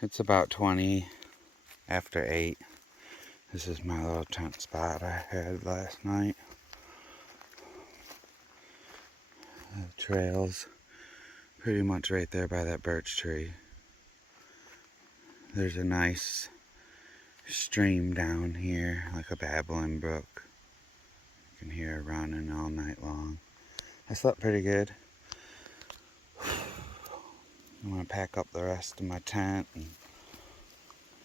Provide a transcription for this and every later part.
It's about 20 after 8. This is my little tent spot I had last night. The trail's pretty much right there by that birch tree. There's a nice stream down here, like a babbling brook. You can hear it running all night long. I slept pretty good. I'm gonna pack up the rest of my tent and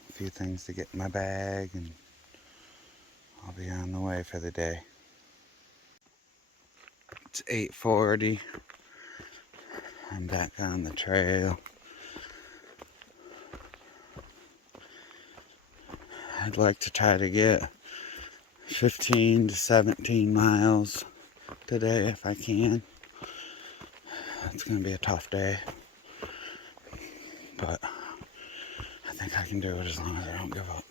a few things to get in my bag, and I'll be on the way for the day. It's 8:40. I'm back on the trail. I'd like to try to get 15 to 17 miles today if I can. It's gonna be a tough day, but I think I can do it as long as I don't give up.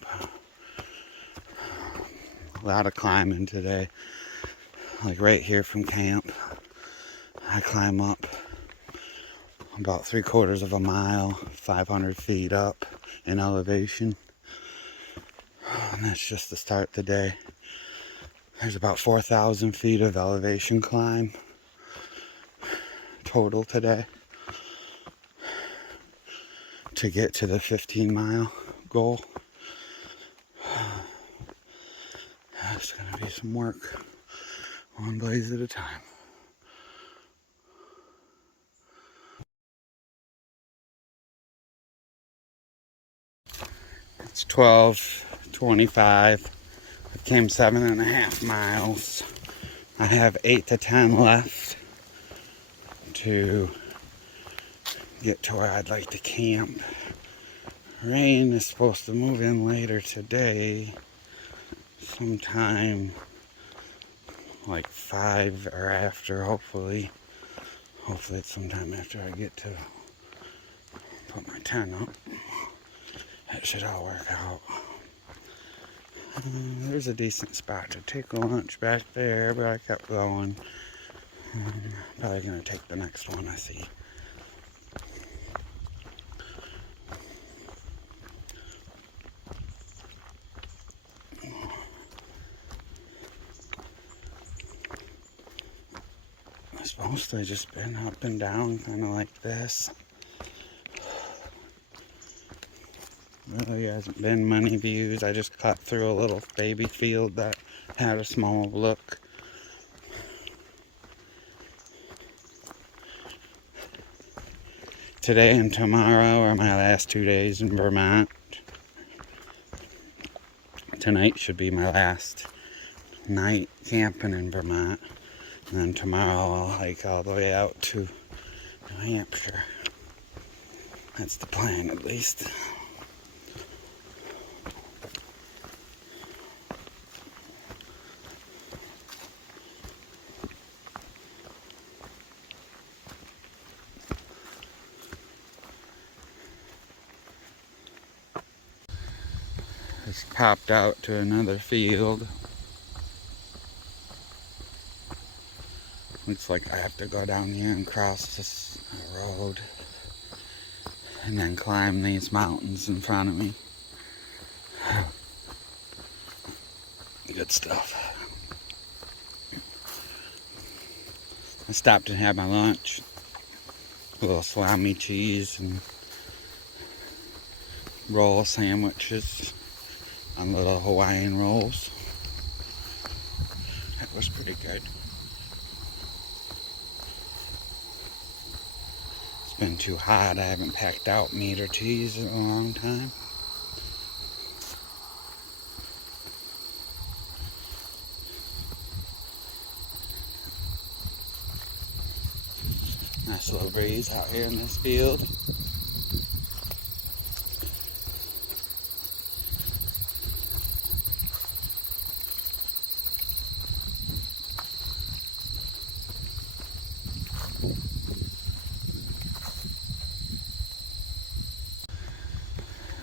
A lot of climbing today. Like right here from camp, I climb up about 3/4 of a mile, 500 feet up in elevation. And that's just to start the day. There's about 4,000 feet of elevation climb total today to get to the 15-mile goal. It's gonna be some work, one blaze at a time. It's 12:25. I came 7.5 miles. I have 8 to 10 left to get to where I'd like to camp. Rain is supposed to move in later today, sometime like 5 or after, hopefully. Hopefully it's sometime after I get to put my tent up. That should all work out. There's a decent spot to take a lunch back there, but I kept going. Probably gonna take the next one I see. It's mostly just been up and down, kind of like this. Really hasn't been many views. I just cut through a little baby field that had a small look. Today and tomorrow are my last 2 days in Vermont. Tonight should be my last night camping in Vermont. And then tomorrow I'll hike all the way out to New Hampshire. That's the plan, at least. Just popped out to another field. Looks like I have to go down here and cross this road and then climb these mountains in front of me. Good stuff. I stopped and had my lunch. A little salami cheese and roll sandwiches on little Hawaiian rolls. That was pretty good. It's been too hot. I haven't packed out meat or cheese in a long time. Nice little breeze out here in this field.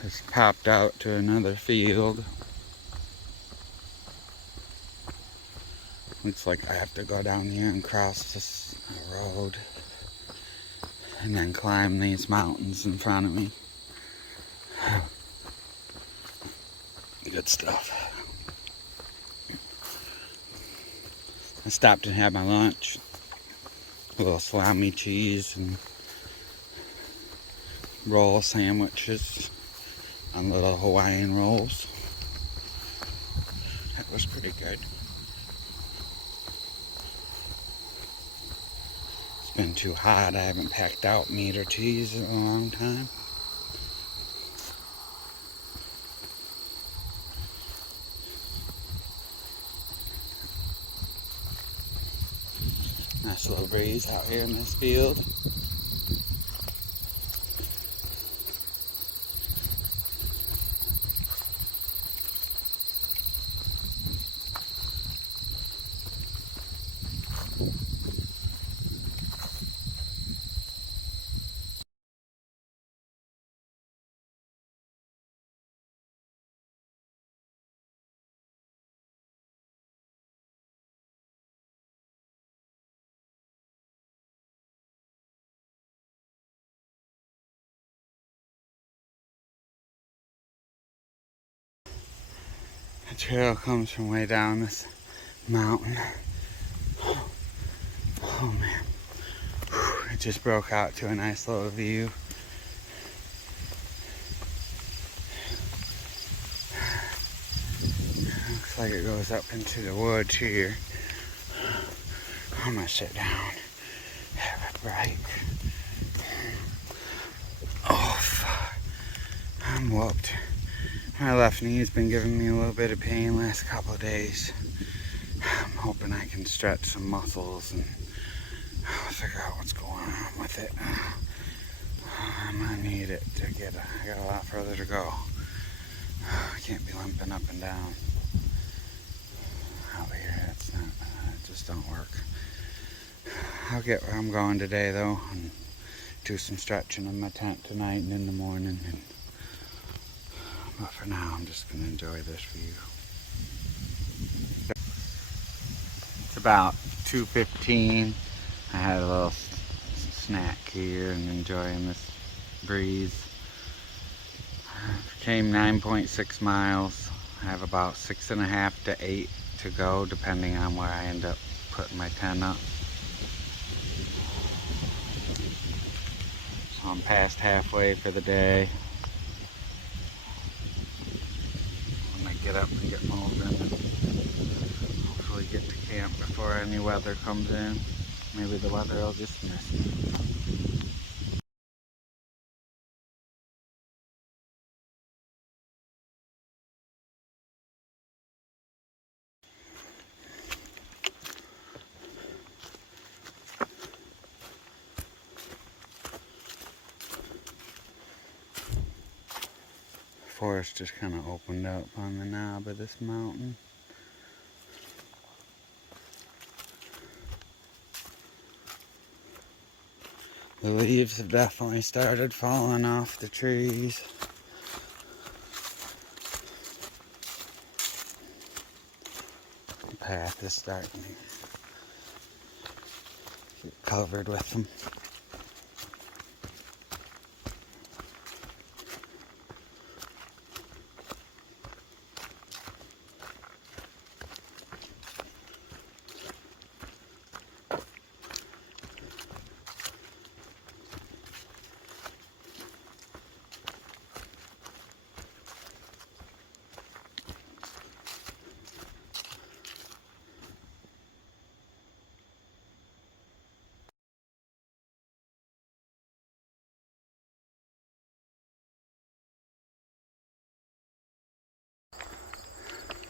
Just popped out to another field. Looks like I have to go down here and cross this road and then climb these mountains in front of me. Good stuff. I stopped and had my lunch. A little salami cheese and roll sandwiches on little Hawaiian rolls. That was pretty good. It's been too hot. I haven't packed out meat or cheese in a long time. Nice little breeze out here in this field. The trail comes from way down this mountain. Oh man. It just broke out to a nice little view. Looks like it goes up into the woods here. I'm gonna sit down, have a break. Oh fuck. I'm whooped. My left knee's been giving me a little bit of pain last couple of days. I'm hoping I can stretch some muscles and figure out what's going on with it. I'm gonna need it to I got a lot further to go. I can't be limping up and down out here. It's not, it just don't work. I'll get where I'm going today though and do some stretching in my tent tonight and in the morning. But for now, I'm just going to enjoy this view. It's about 2:15. I had a little snack here and enjoying this breeze. Came 9.6 miles. I have about 6.5 to 8 to go, depending on where I end up putting my tent up. So I'm past halfway for the day. Get up and get moving and hopefully get to camp before any weather comes in. Maybe the weather will just miss me. Forest just kind of opened up on the knob of this mountain. The leaves have definitely started falling off the trees. The path is starting to get covered with them.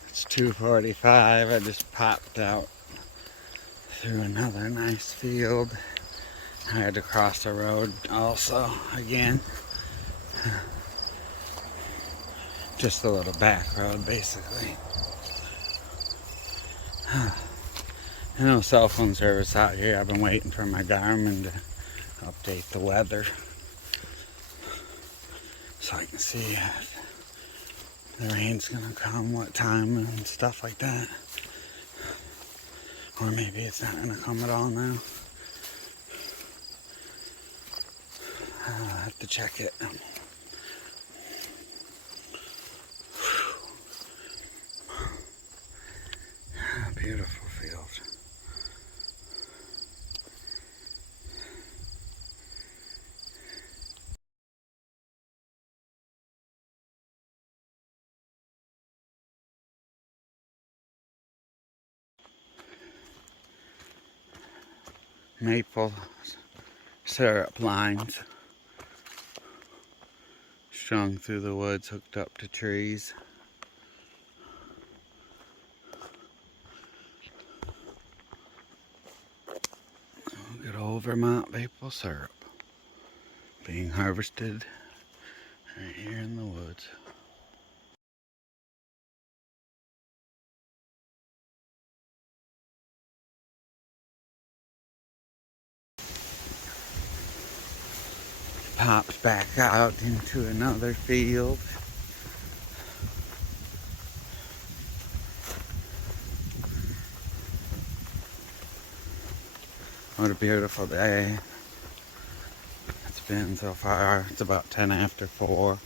It's 2:45. I just popped out through another nice field. I had to cross the road also again. Just a little back road basically. No cell phone service out here. I've been waiting for my Garmin to update the weather so I can see if the rain's gonna come, what time and stuff like that. Or maybe it's not gonna come at all now. I'll have to check it. maple syrup lines strung through the woods, hooked up to trees. Good old Vermont maple syrup being harvested right here in the woods. Pops back out into another field. What a beautiful day it's been so far. It's about 10 after 4.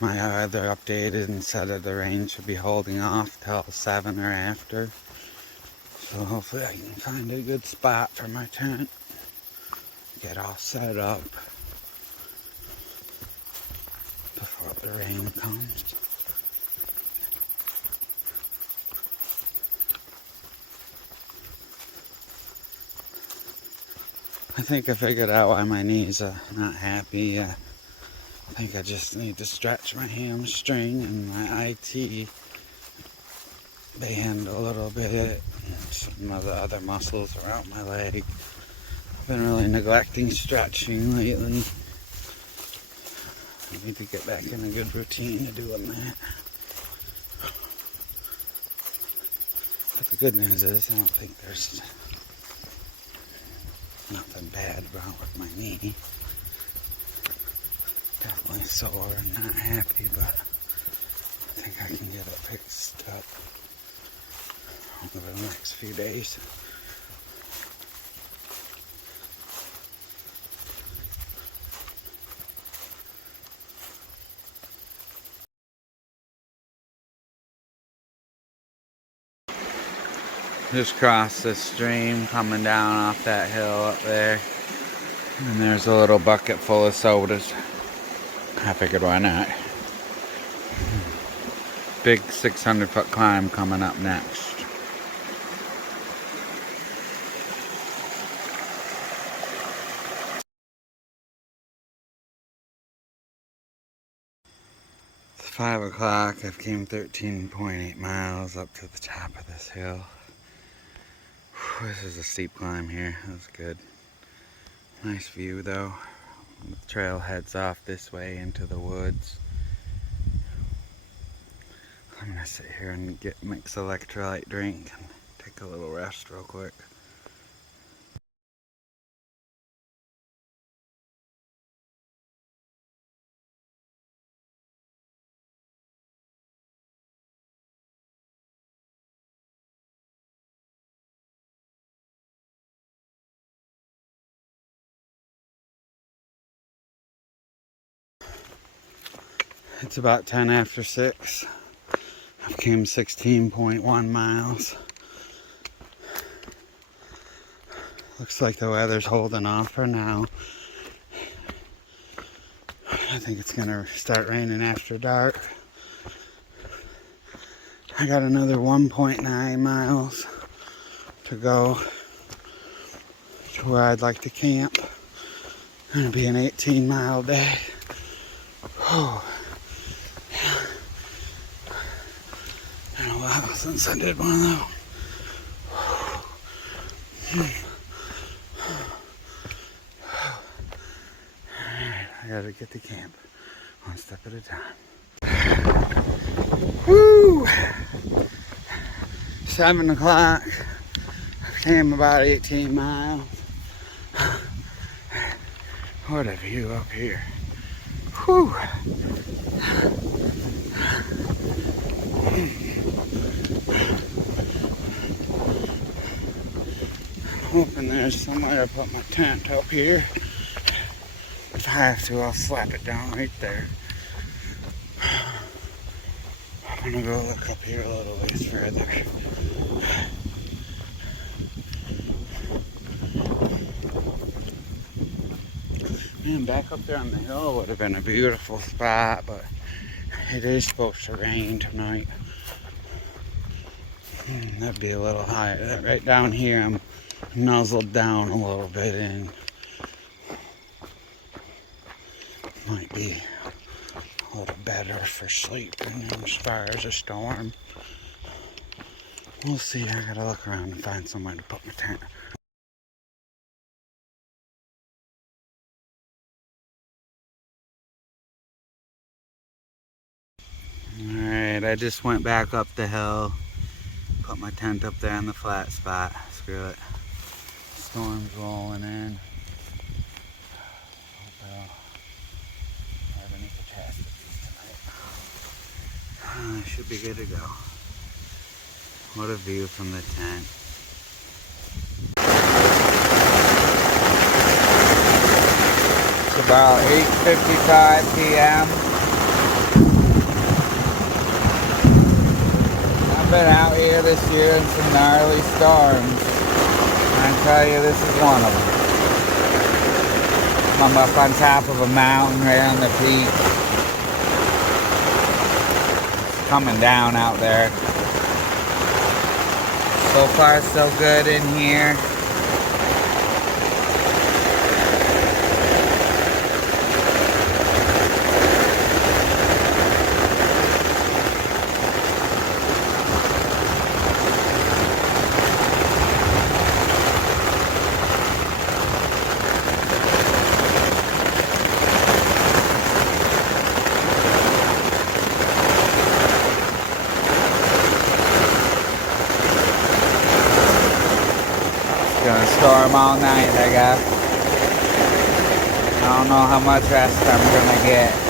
My weather updated and said that the rain should be holding off till 7 or after. So hopefully I can find a good spot for my tent. Get all set up before the rain comes. I think I figured out why my knees are not happy. I think I just need to stretch my hamstring and my IT band a little bit. Some of the other muscles around my leg. I've been really neglecting stretching lately. I need to get back in a good routine of doing that. But the good news is I don't think there's nothing bad wrong with my knee. Definitely sore and not happy, but I think I can get it fixed up over the next few days. Just crossed this stream coming down off that hill up there. And there's a little bucket full of sodas. I figured why not. Big 600-foot climb coming up next. It's 5 o'clock. I've came 13.8 miles up to the top of this hill. Whew, this is a steep climb here. That's good. Nice view though. The trail heads off this way into the woods. I'm gonna sit here and mix electrolyte drink and take a little rest real quick. It's about 10 after 6. I've came 16.1 miles. Looks like the weather's holding off for now. I think it's gonna start raining after dark. I got another 1.9 miles to go to where I'd like to camp. It's gonna be an 18-mile day. Oh. Been a while since I did one of those. Alright, I gotta get to camp. One step at a time. Woo! 7 o'clock. I came about 18 miles. What a view up here. Whew. Hoping there's somewhere to put my tent up here. If I have to, I'll slap it down right there. I'm gonna go look up here a little ways further. Man, back up there on the hill would have been a beautiful spot, but it is supposed to rain tonight. That'd be a little higher. Right down here, I'm nuzzled down a little bit in. Might be a little better for sleeping as far as a storm. We'll see. I gotta look around and find somewhere to put my tent. Alright, I just went back up the hill. Put my tent up there in the flat spot. Screw it. Storm's rolling in. Hope I don't have any catastrophes tonight. I should be good to go. What a view from the tent. It's about 8:55 p.m. I've been out here this year in some gnarly storms. I tell you, this is one of them. I'm up on top of a mountain right on the peak. It's coming down out there. So far, so good in here. Gonna storm all night, I guess. I don't know how much rest I'm gonna get.